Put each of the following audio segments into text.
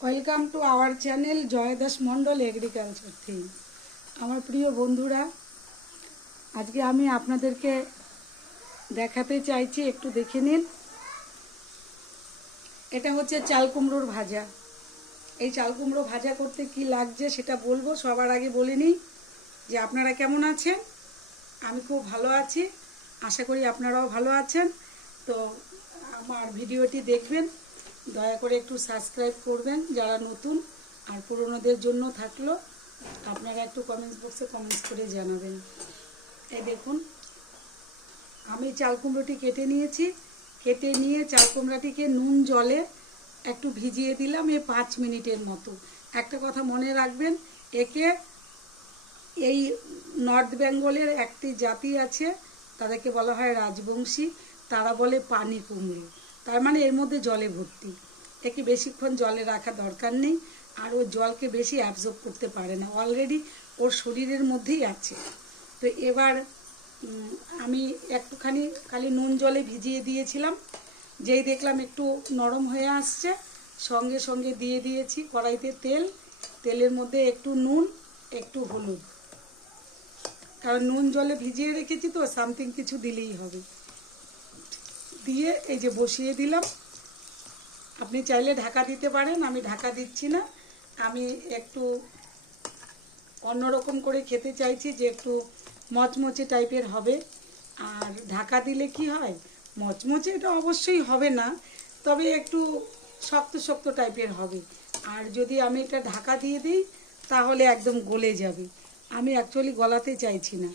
Welcome to our channel Joy Das Mondal agriculture theme. আমার প্রিয় বন্ধুরা, আজকে আমি আপনাদেরকে দেখাতে চাইছি, একটু দেখে নিন। এটা হচ্ছে চাল কুমড়োর ভাজা। এই চাল কুমড়ো ভাজা করতে কি লাগছে সেটা বলবো। সবার আগে বলে নিই যে আপনারা কেমন আছেন। আমি খুব ভালো আছি, আশা করি আপনারাও ভালো আছেন। তো আমার ভিডিওটি দেখবেন, দয়া করে একটু সাবস্ক্রাইব করবেন যারা নতুন, আর পুরনোদের জন্য থাকলো আপনারা একটু কমেন্টস বক্সে কমেন্টস করে জানাবেন। এই দেখুন, আমি চাল কুমড়োটি কেটে নিয়েছি। কেটে নিয়ে চাল কুমড়াটিকে নুন জলে একটু ভিজিয়ে দিলাম 5 মিনিটের মতো। একটা কথা মনে রাখবেন, একে এই নর্থ বেঙ্গলের একটি জাতি আছে, তাদেরকে বলা হয় রাজবংশী। তারা বলে পানি কুমড়ো, তার মানে এর মধ্যে জলে ভর্তি। একে বেশিক্ষণ জলে রাখা দরকার নেই, আর ও জলকে বেশি অ্যাবজর্ব করতে পারে না, অলরেডি ওর শরীরের মধ্যেই আছে। তো এবার আমি একটুখানি খালি নুন জলে ভিজিয়ে দিয়েছিলাম। যেই দেখলাম একটু নরম হয়ে আসছে, সঙ্গে সঙ্গে দিয়ে দিয়েছি কড়াইতে তেল। তেলের মধ্যে একটু নুন, একটু হলুদ, কারণ নুন জলে ভিজিয়ে রেখেছি তো সামথিং কিছু দিলেই হবে। দিয়ে এই যে বসিয়ে দিলাম। আপনি চাইলে ঢাকা দিতে পারেন, আমি ঢাকা দিচ্ছি না। আমি একটু অন্যরকম করে খেতে চাইছি, যে একটু মচমচে টাইপের হবে। আর ঢাকা দিলে কি হয়, মচমচে এটা অবশ্যই হবে না, তবে একটু শক্ত শক্ত টাইপের হবে। আর যদি আমি এটা ঢাকা দিয়ে দিই তাহলে একদম গলে যাবে। আমি অ্যাকচুয়ালি গলাতে চাইছি না।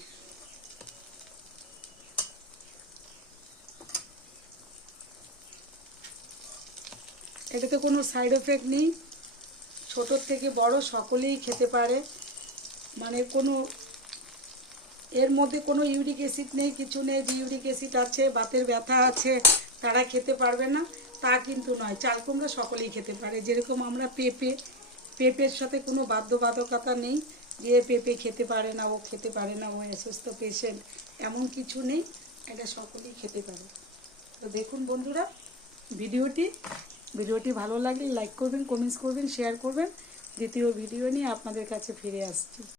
এটাতে কোনো সাইড এফেক্ট নেই, ছোটোর থেকে বড় সকলেই খেতে পারে। মানে কোনো এর মধ্যে কোনো ইউরিক অ্যাসিড নেই, কিছু নেই যে ইউরিক অ্যাসিড আছে, বাতের ব্যথা আছে তারা খেতে পারবে না, তা কিন্তু নয়। চাল কুমড়ো সকলেই খেতে পারে। যেরকম আমরা পেঁপের সাথে কোনো বাধ্যবাধকতা নেই যে পেঁপে খেতে পারে না, ও খেতে পারে না, ও অসুস্থ পেশেন্ট, এমন কিছু নেই। এটা সকলেই খেতে পারে। তো দেখুন বন্ধুরা, ভিডিওটি ভালো লাগলে লাইক করবেন, কমেন্টস করবেন, শেয়ার করবেন। দ্বিতীয় ভিডিও নিয়ে আপনাদের কাছে ফিরে আসছি।